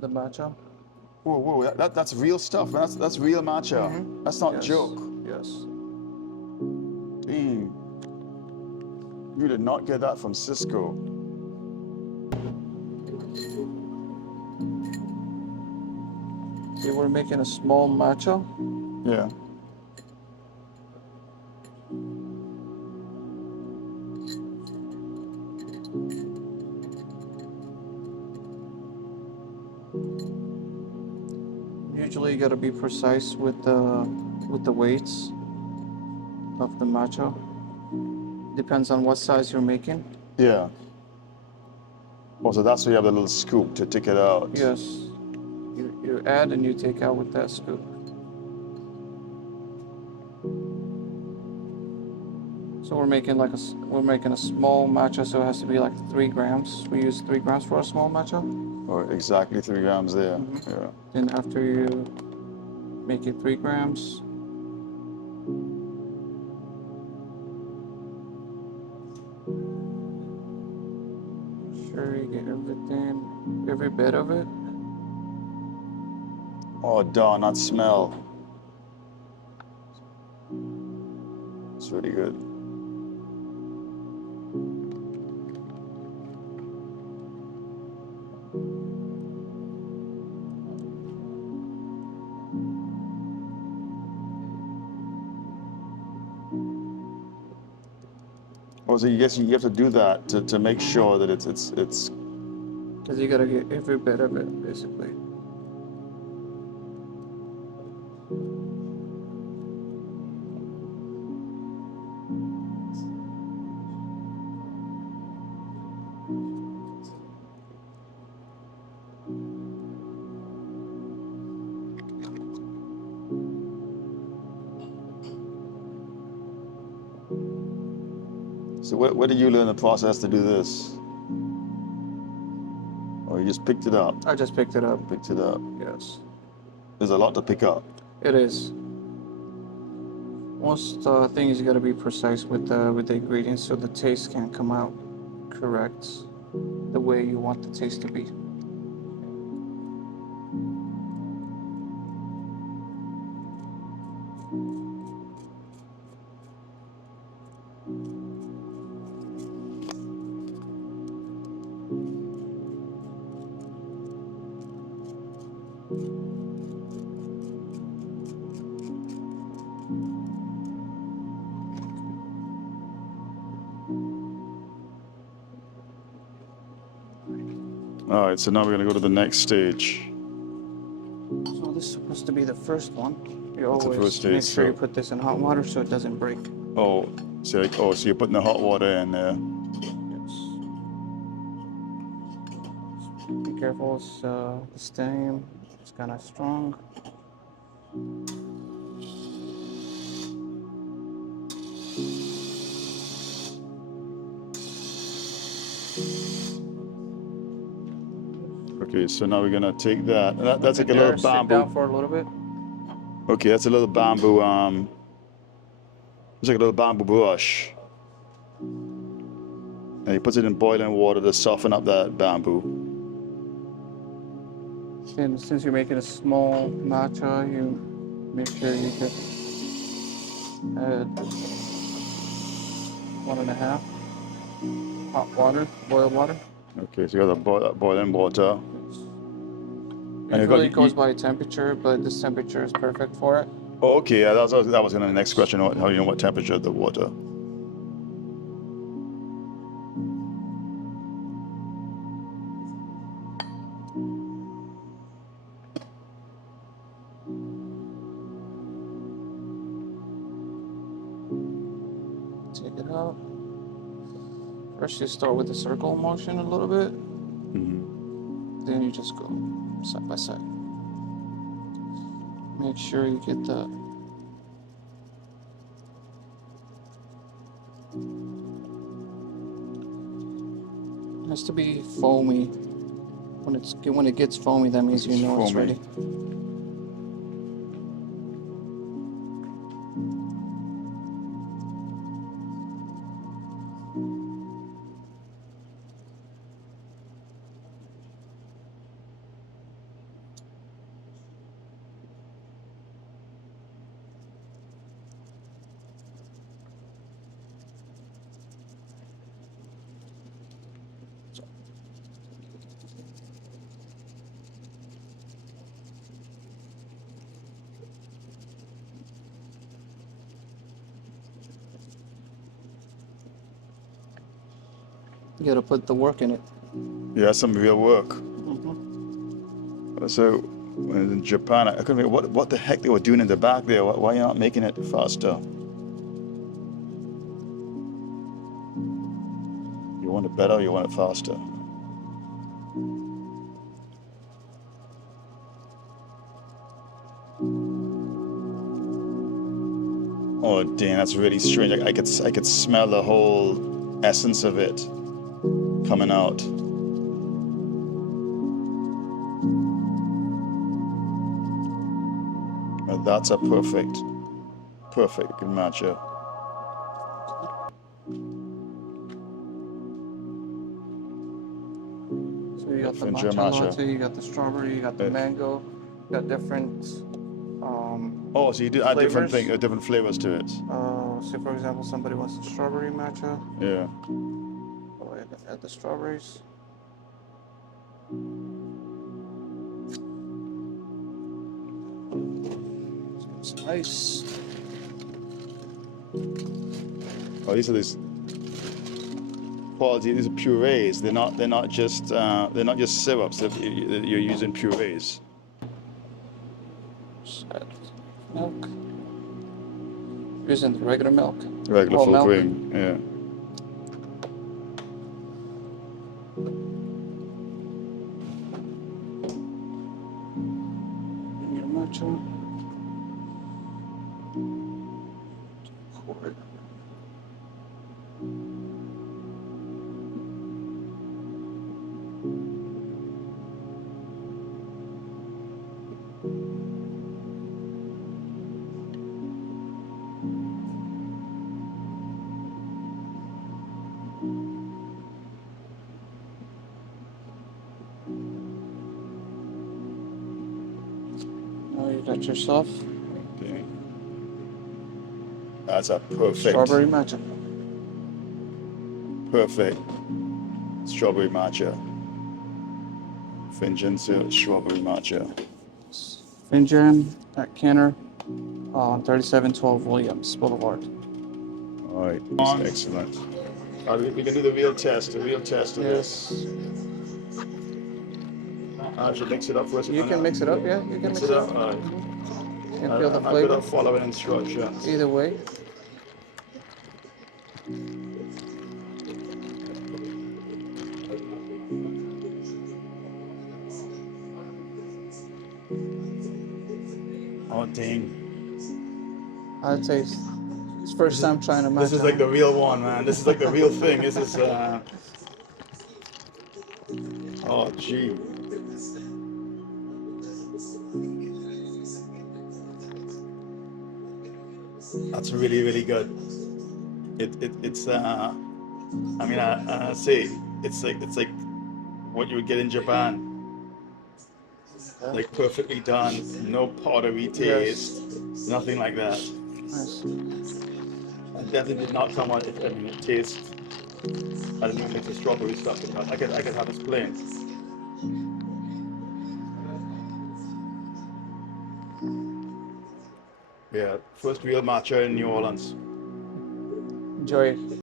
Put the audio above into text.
the matcha. Whoa, whoa, that's real stuff. That's real matcha. That's not Yes. joke. Yes. Dang. You did not get that from Cisco. See, we're making a small matcha. Yeah. Usually, you gotta be precise with the weights of the matcha. Depends on what size you're making. Yeah. Oh, so that's why you have the little scoop to take it out. Yes. You add and you take out with that scoop. So we're making a small matcha, so it has to be like 3 grams. We use 3 grams for a small matcha. Or exactly 3 grams there. Yeah. Then after you make it 3 grams, make sure you get everything, every bit of it. Oh, darn, that smell. It's really good. Oh, so you guess you have to do that to make sure that it's Because you gotta get every bit of it, basically. So where did you learn the process to do this? Or you just picked it up? I just picked it up. Picked it up. Yes. There's a lot to pick up. It is. Most things you gotta be precise with the ingredients so the taste can come out correct, the way you want the taste to be. All right, so now we're gonna go to the next stage. So this is supposed to be the first one. You That's the always first stage, make sure you so- put this in hot water so it doesn't break. Oh, so so you're putting the hot water in there. Yes. Be careful, it's the steam. It's kind of strong. Okay, so now we're gonna take that. That's like a There, little sit down bamboo. for a little bit. Okay, that's a little bamboo. It's like a little bamboo brush. And he puts it in boiling water to soften up that bamboo. And since you're making a small matcha, you make sure you can add 1.5 hot water, boiled water. Okay, so you got the boiling water. And Usually it goes by temperature, but this temperature is perfect for it. Oh, okay, yeah, that was gonna the next question. How do you know what temperature of the water? Take it out. First you start with the circle motion a little bit. Then you just go side by side. Make sure you get the it has to be foamy. When it gets foamy, that means you know it's ready. You gotta put the work in it. Yeah, some real work. Mm-hmm. So when in Japan, I couldn't figure what the heck they were doing in the back there. Why are you not making it faster? You want it better or you want it faster? Oh damn, that's really strange. I could smell the whole essence of it coming out. That's a perfect matcha. So you got the Finjan matcha latte, you got the strawberry, you got the mango, you got different oh, so you do add flavors. different flavors to it. Say for example, somebody wants the strawberry matcha. Yeah. Go ahead and add the strawberries. Some ice. Oh, these are quality. These are purees. They're not just syrups. You're using purees. Just add milk. Using the regular milk. Regular Whole full milk. cream. Yeah. And your matcha. Pour it. Now you got yourself Okay. That's a perfect strawberry matcha. perfect strawberry matcha. Finjan strawberry matcha. Finjan at Kenner, 3712 Williams Boulevard. All right. That's excellent. We can do the real test. The real test of this. I should mix it up first. You can mix it up, yeah. You can mix it up. All right. You can feel the I'm flavor. good at following instructions. Either way. Oh dang. I'd say it's first time trying to matcha. This is like the real one, man. This is like the real thing. This is oh gee. That's really, really good. It's I mean I say it's like what you would get in Japan. Like perfectly done, no powdery taste, nothing like that. Nice. And definitely did not come out. I mean, it tastes. I didn't even mix the strawberry stuff in that. I could have this plain. Yeah, first real matcha in New Orleans. Enjoy.